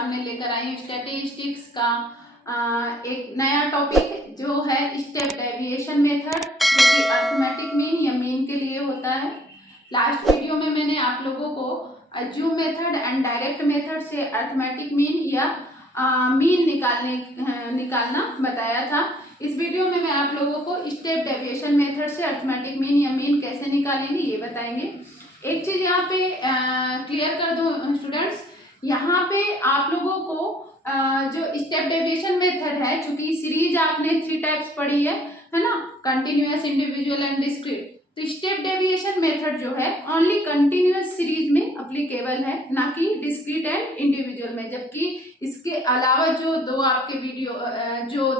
सामने लेकर आई हूँ स्टैटिस्टिक्स का एक नया टॉपिक जो है स्टेप डेविएशन मेथड, जो कि अर्थमेटिक मीन या मीन के लिए होता है। लास्ट वीडियो में मैंने आप लोगों को assume method and direct method से अर्थमेटिक मीन या मीन निकालना बताया था। इस वीडियो में मैं आप लोगों को स्टेप डेविएशन मेथड से अर्थमेटिक मीन या मीन कैसे निकालेंगे ये बताएंगे। एक चीज यहाँ पे क्लियर कर दो स्टूडेंट्स, यहाँ पे आप लोगों को जो स्टेप डेविएशन मेथड है, चूंकि सीरीज आपने 3 टाइप्स पढ़ी है ना, कंटिन्यूअस, इंडिविजुअल एंड डिस्क्रीट। तो स्टेप डेविएशन मेथड जो है ओनली कंटिन्यूअस सीरीज में अप्लीकेबल है, ना कि डिस्क्रीट एंड इंडिविजुअल में। जबकि इसके अलावा जो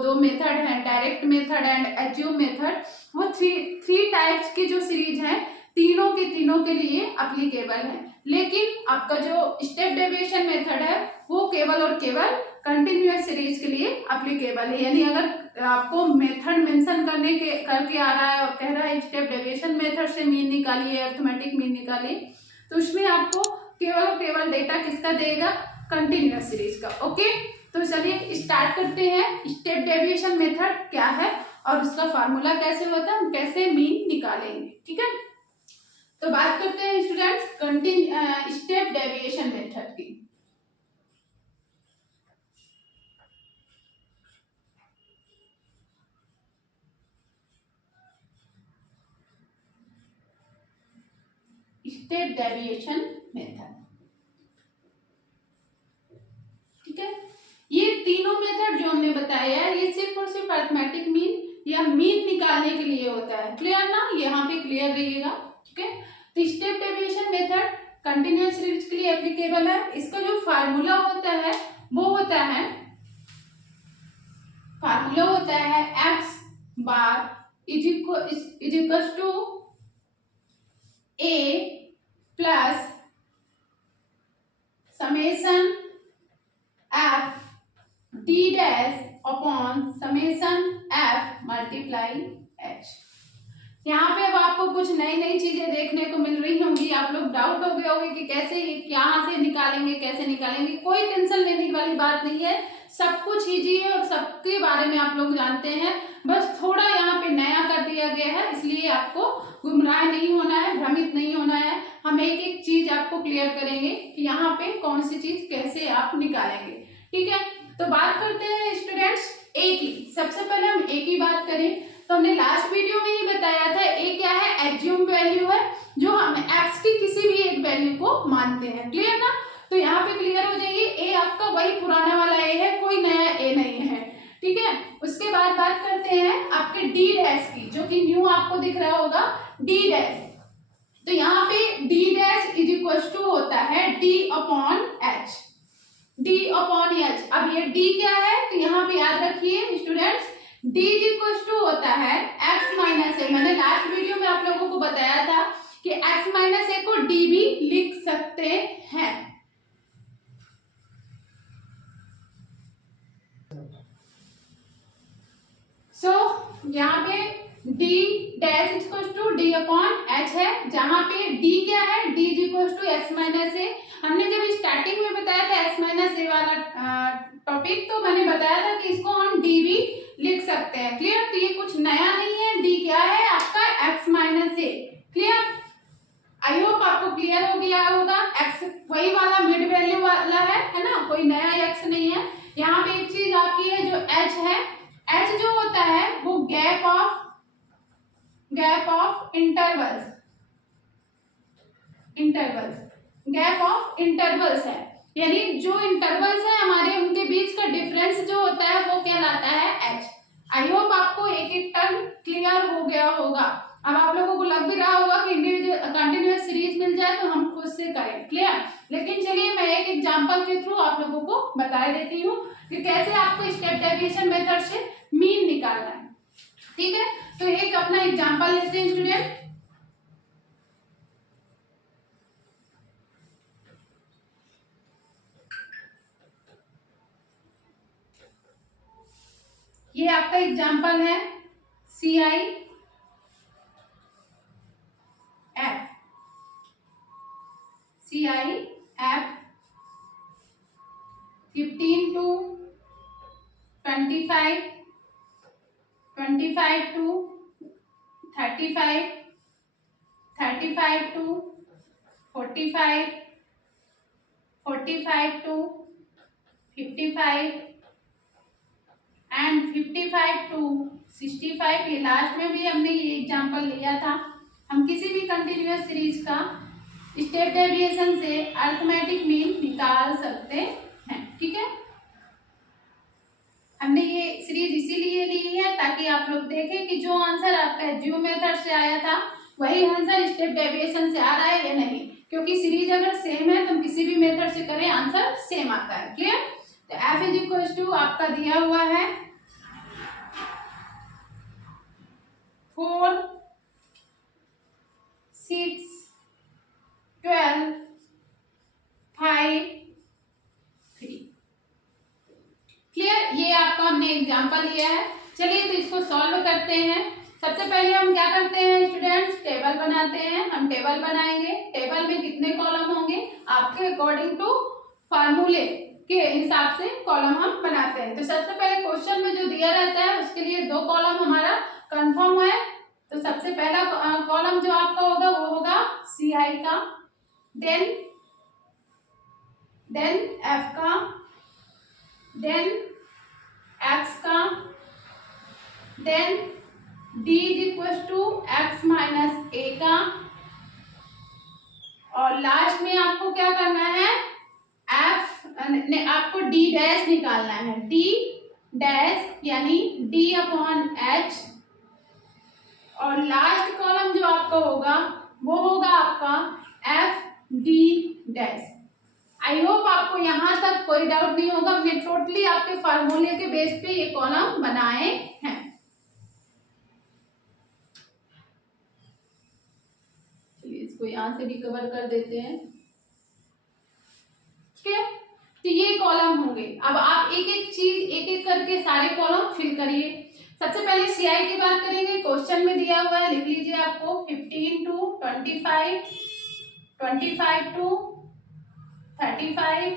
दो मेथड हैं, direct method and assume method, वो थ्री टाइप्स की जो सीरीज है तीनों के लिए अप्लीकेबल है। लेकिन आपका जो स्टेप डेविएशन मेथड है वो केवल और केवल कंटिन्यूअस सीरीज के लिए अप्लीकेबल है। यानी अगर आपको मेथड मेंशन करके आ रहा है और कह रहा है स्टेप डेविएशन मेथड से मीन निकालिए, अर्थमेटिक मीन निकालिए, तो उसमें आपको केवल और केवल डेटा किसका देगा? कंटिन्यूअस सीरीज का। ओके, तो चलिए स्टार्ट करते हैं। स्टेप डेविएशन मेथड क्या है और उसका फार्मूला कैसे होता है, हम कैसे मीन निकालेंगे। ठीक है, तो बात करते हैं स्टूडेंट्स स्टेप डेविएशन मेथड की। स्टेप डेविएशन मेथड, ठीक है। ये तीनों मेथड जो हमने बताया है ये सिर्फ और सिर्फ अरिथमेटिक मीन या मीन निकालने के लिए होता है। क्लियर ना? यहाँ पे क्लियर रहिएगा, ठीक है। तो step deviation method continuous series के लिए एप्लीकेबल है। इसका जो फार्मूला होता है वो होता है x bar is equal to a plus summation f D dash upon summation f multiply h. यहाँ पे अब आपको कुछ नई चीजें देखने को मिल रही होंगी। आप लोग डाउट हो गए होंगे कि कैसे, यहाँ से निकालेंगे, कैसे निकालेंगे। कोई टेंशन लेने की वाली बात नहीं है, सब कुछ इजी है और सबके बारे में आप लोग जानते हैं। बस थोड़ा यहाँ पे नया कर दिया गया है, इसलिए आपको गुमराह नहीं होना है, भ्रमित नहीं होना है। हम एक एक चीज आपको क्लियर करेंगे कि यहाँ पे कौन सी चीज कैसे आप निकालेंगे। ठीक है, तो बात करते हैं स्टूडेंट्स ए की। सबसे पहले हम ए की बात करें तो हमने लास्ट वीडियो में ही बताया था ए क्या है? एज्यूम वैल्यू है, जो हम एक्स की किसी भी एक वैल्यू को मानते हैं। क्लियर ना? तो यहाँ पे क्लियर हो जाएगी, ए आपका वही पुराना वाला ए है, कोई नया ए नहीं है। ठीक है, उसके बाद बात करते हैं आपके डी डैश की, जो कि न्यू आपको दिख रहा होगा, डी डैश। तो यहाँ पे D dash is equal to होता है d upon h, d upon h. अब ये डी क्या है? तो यहाँ पे याद रखिए students, d is equal to होता है एक्स माइनस ए। मैंने लास्ट वीडियो में आप लोगों को बताया था कि एक्स माइनस ए को डी भी लिख सकते हैं। यहाँ पे D dash equal to D upon H है, जहां पे डी क्या है? D is equal to X minus A. हमने जब स्टार्टिंग में बताया था एक्स माइनस ए वाला टॉपिक, तो मैंने बताया था कि इसको हम डी भी लिख सकते हैं। क्लियर? तो ये कुछ नया नहीं है, डी क्या है आपका? X minus A. Clear? I hope आपको क्लियर हो गया होगा। एक्स वही वाला मिड वैल्यू वाला है ना, कोई नया एक्स नहीं है। यहाँ पे एक चीज आपकी है जो एच है, एच जो होता है वो गैप ऑफ इंटरवल्स है। यानी जो इंटरवल्स है हमारे, उनके बीच का डिफरेंस जो होता है वो कहलाता है एच। आई होप आपको एक एक टर्म क्लियर हो गया होगा। अब आप लोगों को लग भी रहा होगा कि इंडिविजुअल कंटिन्यूअस सीरीज मिल जाए तो हम खुद से करें। क्लियर? लेकिन चलिए मैं एक एग्जांपल के थ्रू आप लोगों को बता देती हूँ कि कैसे आपको स्टेप डेविएशन मेथड से मीन निकालना है। ठीक है, तो एक अपना एग्जांपल लेते हैं स्टूडेंट। ये आपका एग्जांपल है CI F 15 to 25, 25 to 35, 35 to 45, 45 to 55 and 55 to 65। ये लास्ट में भी हमने ये एग्जांपल लिया था। हम किसी भी कंटिन्यूअस सीरीज का स्टेप डेविएशन से अरिथमेटिक मीन निकाल सकते हैं। ठीक है, हमने ये सीरीज इसीलिए ली है ताकि आप लोग देखें कि जो आंसर आपका एज्यूम मेथड से आया था वही आंसर स्टेप डेविएशन से आ रहा है या नहीं, क्योंकि सीरीज अगर सेम है तो हम किसी भी मेथड से करें आंसर सेम आता है। क्लियर? तो f इज इक्वल टू आपका दिया हुआ है 4, 6, 12, 5, 3। क्लियर? ये आपका हमने एग्जांपल लिया है। चलिए तो इसको सॉल्व करते हैं। सबसे पहले हम क्या करते हैं स्टूडेंट्स, टेबल बनाते हैं। हम टेबल बनाएंगे। टेबल में कितने कॉलम होंगे आपके अकॉर्डिंग टू फार्मूले के हिसाब से कॉलम हम बनाते हैं। तो सबसे पहले क्वेश्चन में जो दिया रहता है उसके लिए 2 कॉलम हमारा कंफर्म है। तो सबसे पहला कॉलम जो आपका होगा वो होगा CI का, देन F का, देन X का, then D is equal to X minus A का, और लास्ट में आपको क्या करना है आपको D डैश निकालना है। D डैश यानी D अपॉन H, और लास्ट कॉलम जो आपका होगा वो होगा आपका F D dash. I hope आपको यहाँ तक कोई डाउट नहीं होगा। हमने टोटली आपके फार्मूले के बेस पे ये कॉलम बनाए हैं। चलिए इसको यहाँ से भी कवर कर देते हैं। ठीक है, तो ये कॉलम होंगे। अब आप एक एक चीज एक एक करके सारे कॉलम फिल करिए। सबसे पहले CI की बात करेंगे। क्वेश्चन में दिया हुआ है, लिख लीजिए आपको 15 to 25, 25 to 35,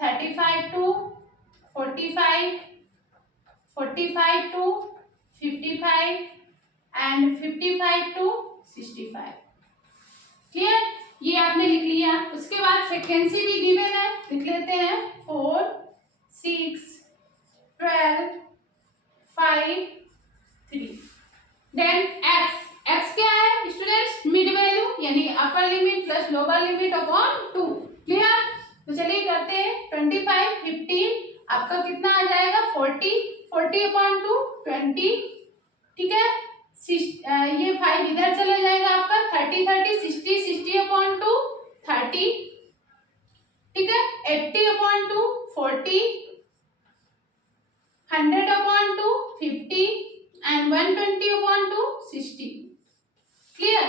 35 to 45, 45 to 55 and 55 to 65। Clear? ये आपने लिख लिया। उसके बाद फ्रीक्वेंसी भी गिवन है, लिख लेते हैं 4, 6, 12, 5, 3। देन x क्या है स्टूडेंट्स? मिड वैल्यू यानी upper limit plus lower limit upon 2। Clear? तो चलिए करते हैं 25, 15 आपका कितना आ जाएगा 40, 40 अपॉन 2 20। ठीक है, ये 5 इधर चला जाएगा आपका 30, 30, 60, 60 अपॉन 2 30। ठीक है, 80 upon 2 40, 100 upon 2 50 and 120 upon 2 60। Clear?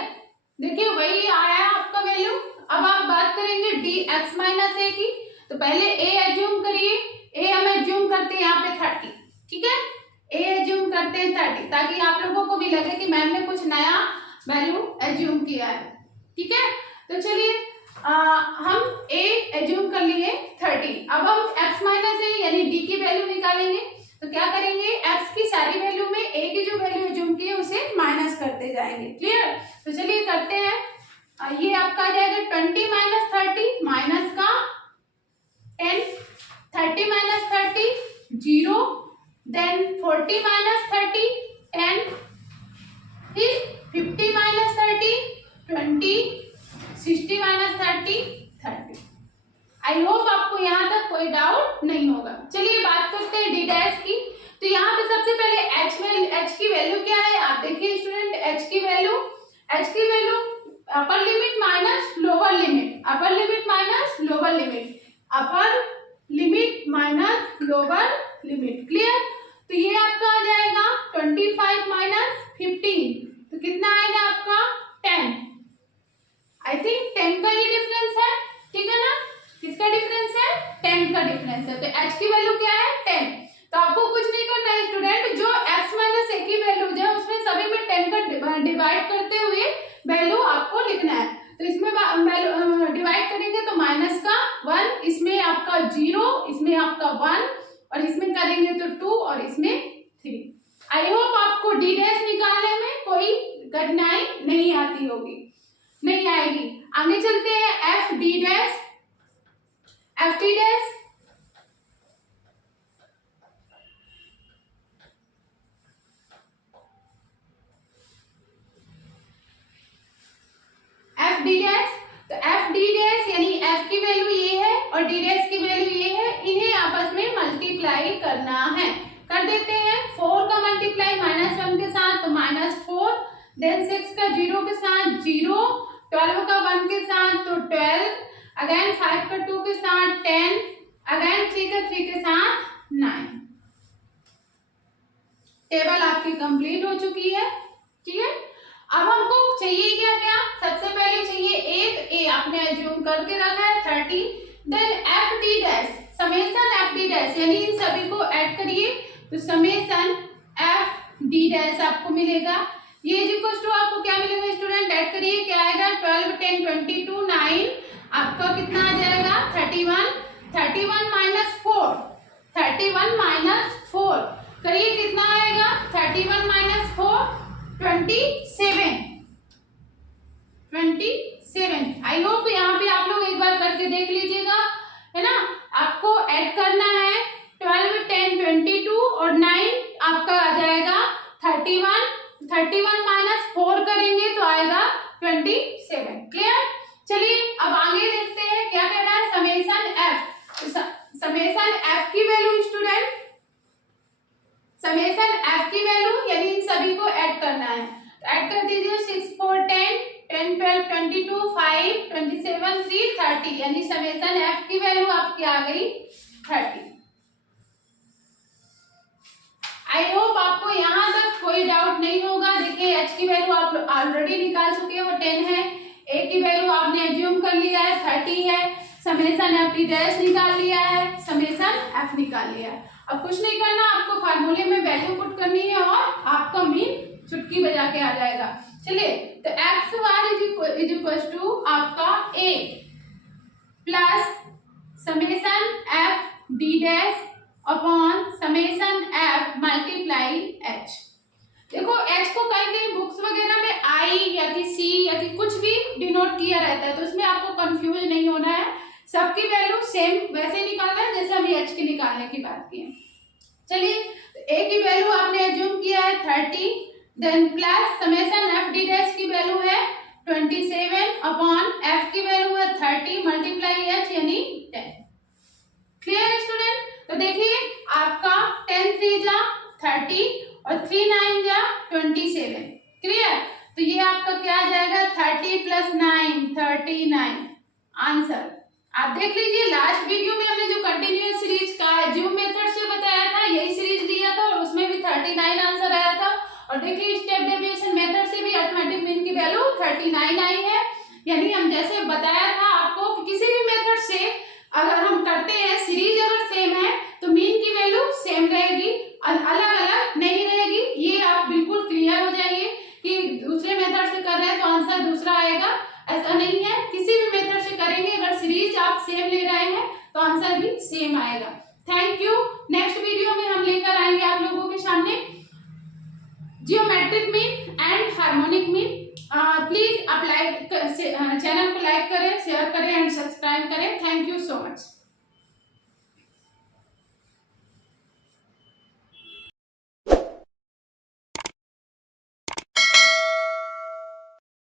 देखिए वही आया आपका वैल्यू। अब आप बात करेंगे dx माइनस a की। तो पहले a एज्यूम करिए। a हम एज्यूम करते हैं यहाँ पे 30। ठीक है, a एज्यूम करते हैं 30 ताकि आप लोगों को भी लगे कि मैम ने कुछ नया वैल्यू एज्यूम किया है। ठीक है, तो चलिए हम a एज्यूम कर लिए 30। अब हम x माइनस a यानी d की वैल्यू निकालेंगे। तो क्या करेंगे, x की सारी वैल्यू में a की जो वैल्यू एज्यूम की है उसे माइनस करते जाएंगे। क्लियर? तो चलिए करते हैं। ये आपका आ जाएगा 20 माइनस 30 माइनस का 10, 30 माइनस 30 0, देन 40 माइनस 30 10, फिर 50 माइनस 30 20, 60 माइनस 30 30। आई होप आपको यहाँ तक कोई डाउट नहीं होगा। चलिए बात करते हैं डी डैश की। तो यहाँ पे सबसे पहले h की वैल्यू क्या है आप देखिए स्टूडेंट। h की value upper limit minus lower limit, upper limit minus lower limit, upper limit minus lower limit. Clear? तो ये आपका आ जाएगा 25 माइनस 15। तो कितना आएगा आपका 10। आई थिंक 10 का ये डिफरेंस है। ठीक है ना, किसका डिफरेंस है 10 का डिफरेंस है। तो h की वैल्यू क्या है 10। तो आपको कुछ नहीं करना है स्टूडेंट, जो x माइनस a की वैल्यू जो है उसमें सभी में 10 का डिवाइड करते हुए वैल्यू आपको लिखना है। तो इसमें डिवाइड करेंगे तो माइनस का 1, इसमें आपका 0, इसमें आपका इसमें करेंगे तो 2 और इसमें 3। आई होप आपको डी डैश निकालने में कोई कठिनाई नहीं आती होगी, नहीं आएगी। आगे चलते हैं F D dash, F D dash. F D dash, तो एफ डी डैश यानी एफ की वैल्यू ये है और डी डैश की वैल्यू ये है, इन्हें आपस में मल्टीप्लाई करना है। कर देते हैं। 4 का मल्टीप्लाई -1 के साथ तो -4, देन 6 का 0 के साथ 0, 12 का 1 के साथ तो 12, अगेन 5 का 2 के साथ 10, अगेन 3 का 3 के साथ 9। टेबल आपकी कंप्लीट हो चुकी है। ठीक है, अब हमको चाहिए क्या क्या, सबसे पहले चाहिए ए, तो ए आपने एज्यूम करके रखा है 30। Then f D dash, summation F D dash यानी इन सभी को ऐड करिए तो समेसन एफ डी डैश आपको मिलेगा। ये इक्वल्स टू आपको क्या मिलेगा स्टूडेंट, ऐड करिए क्या आएगा, 12 10 22 9, आपका कितना आ जाएगा 31, 31 माइनस 4, 31 माइनस 4 करिए कितना आएगा, 31 माइनस 4 27, 27। आई होप यहाँ पे आप लोग एक बार करके देख लीजिएगा, है ना। आपको ऐड करना है 12 10 22 और 9 आपका आ जाएगा 31, 31 माइनस 4 करेंगे तो आएगा 27। क्लियर। चलिए अब आगे देखते हैं क्या कह रहा है, समेसन एफ। समेसन एफ की वैल्यू स्टूडेंट, समेसन एफ की वैल्यू यानी इन सभी को ऐड करना है, तो ऐड कर दीजिए 6 4 10 10 12 22 5 27 3 30 यानी समेसन एफ की वैल्यू आपकी आ गई 30। आई होप आपको यहाँ तक कोई डाउट नहीं होगा। देखिए एच की वैल्यू आप ऑलरेडी निकाल चुके हो 10 है, ए की वैल्यू आपने एज्यूम कर लिया है 30 है, समेसन एफ डी डैश निकाल लिया है, समेसन एफ निकाल लिया है। अब कुछ नहीं करना, आपको फार्मूले में वैल्यू पुट करनी है और आपका मीन चुटकी बजा के आ जाएगा। चलिए, तो X bar is equal to आपका A plus summation F D dash upon summation F multiply H. देखो एच को कहीं कहीं बुक्स वगैरह में आई या कि सी या कि कुछ भी डिनोट किया रहता है, तो इसमें आपको कंफ्यूज नहीं होना है, सबकी वैल्यू सेम वैसे निकालना है जैसे अभी एच की निकालने की बात की है। चलिए, ए की वैल्यू आपने एज्यूम किया है 30, then plus summation F D dash की वैल्यू है 27 अपॉन एफ की वैल्यू है 30 मल्टीप्लाई एच यानी 10। Clear student. तो देखिए आपका 10 3 जा 30 और 3 9 जा 27। क्लियर। तो ये आपका क्या आ जाएगा 30 प्लस 9 39 आंसर। आप देख लीजिए लास्ट वीडियो में हमने जो कंटिन्यूअस सीरीज का एज्यूम मेथड से बताया था, यही सीरीज दिया था और उसमें भी 39 आंसर आया था। और देखिए स्टेप डेविएशन मेथड से भी अरिथमेटिक मीन की वैल्यू 39 आई है। यानी हम जैसे बताया था आपको कि किसी भी मेथड से अगर हम करते हैं, सीरीज अगर सेम है तो मीन की वैल्यू सेम रहेगी, अलग अलग नहीं रहेगी। ये आप बिल्कुल क्लियर हो जाइए कि दूसरे मेथड से कर रहे हैं तो आंसर दूसरा आएगा, ऐसा नहीं है। किसी भी मेथड से करेंगे अगर सीरीज आप सेम ले रहे हैं तो आंसर भी सेम आएगा। Thank you. नेक्स्ट वीडियो में हम लेकर आएंगे आप लोगों के सामने geometric mean and harmonic mean. Please आप चैनल को लाइक करें, शेयर करें एंड सब्सक्राइब करें। Thank you so much.